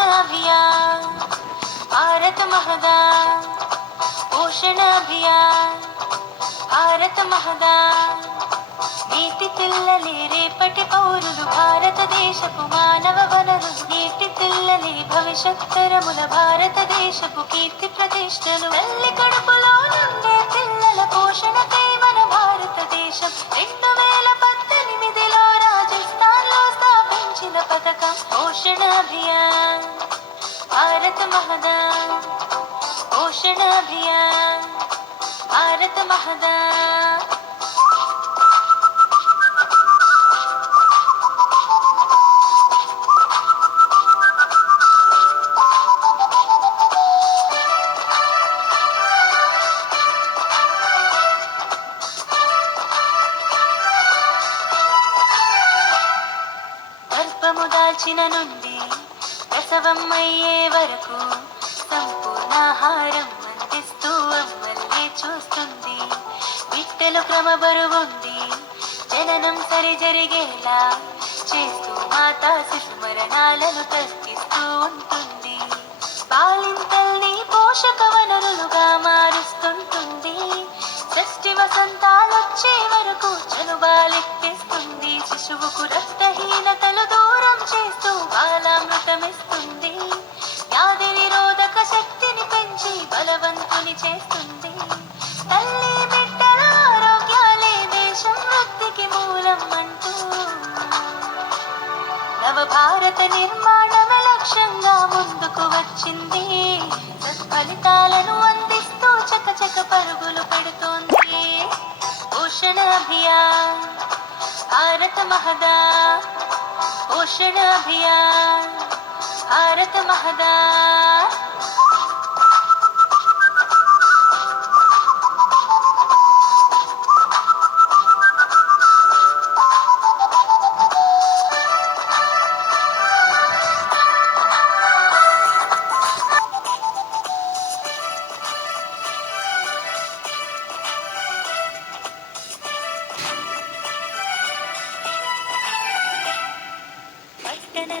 अभियान भारत महदान पोषण अभियान भारत महदान నీటి పిల్లలే రేపటి పౌరులు భారతదేశపు మానవ వనరులు నీటి పిల్లలే భవిష్యత్ తరముల భారతదేశపు కీర్తి ప్రతిష్టలు తల్లి కడుపులో నుండే పిల్లల పోషణకై మన భారతదేశం 2018లో రాజస్థాన్లో స్థాపించిన పథకం పోషణ అభియాన్ భారత మహదాన్ పోషణ అభియాన్ భారత మహదాన్ దాల్చిన నుండి ప్రసవమయ్యే వరకు సంపూర్ణాహారం అందిస్తూ అమ్మల్ని చూస్తుంది బిడ్డలు క్రమబరువుండి జననం సరి జరిగేలా చేస్తూ మాతా శిశు మరణాలను తగ్గిస్తూ ఉంటుంది బాలింతల్ని పోషక వనరులుగా మారుస్తుంటుంది షష్ఠి వసంతాలొచ్చే వరకు చనుబాలెక్కిస్తుంది శిశువుకు రక్తహీనతలు దూరం చేస్తూ బాలామృతమిస్తుంది వ్యాధి నిరోధక శక్తిని పెంచి బలవంతుని చేస్తుంది తల్లి బిడ్డల ఆరోగ్యాలే దేశం వృద్ధికి మూలం అంటూ నవభారత నిర్మాణమే లక్ష్యంగా ముందుకు వచ్చింది సత్ఫలితాలను అందిస్తూ చకచక పరుగులు పెడుతోంది పోషణ అభియాన్ భారత మహదాన్ పోషణ అభియాన్ భారత మహదాన్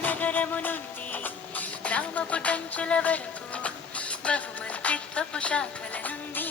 నగరము నుండి గ్రామపు టంచుల వరకు బహుమంత్రిత్వపు శాఖల నుండి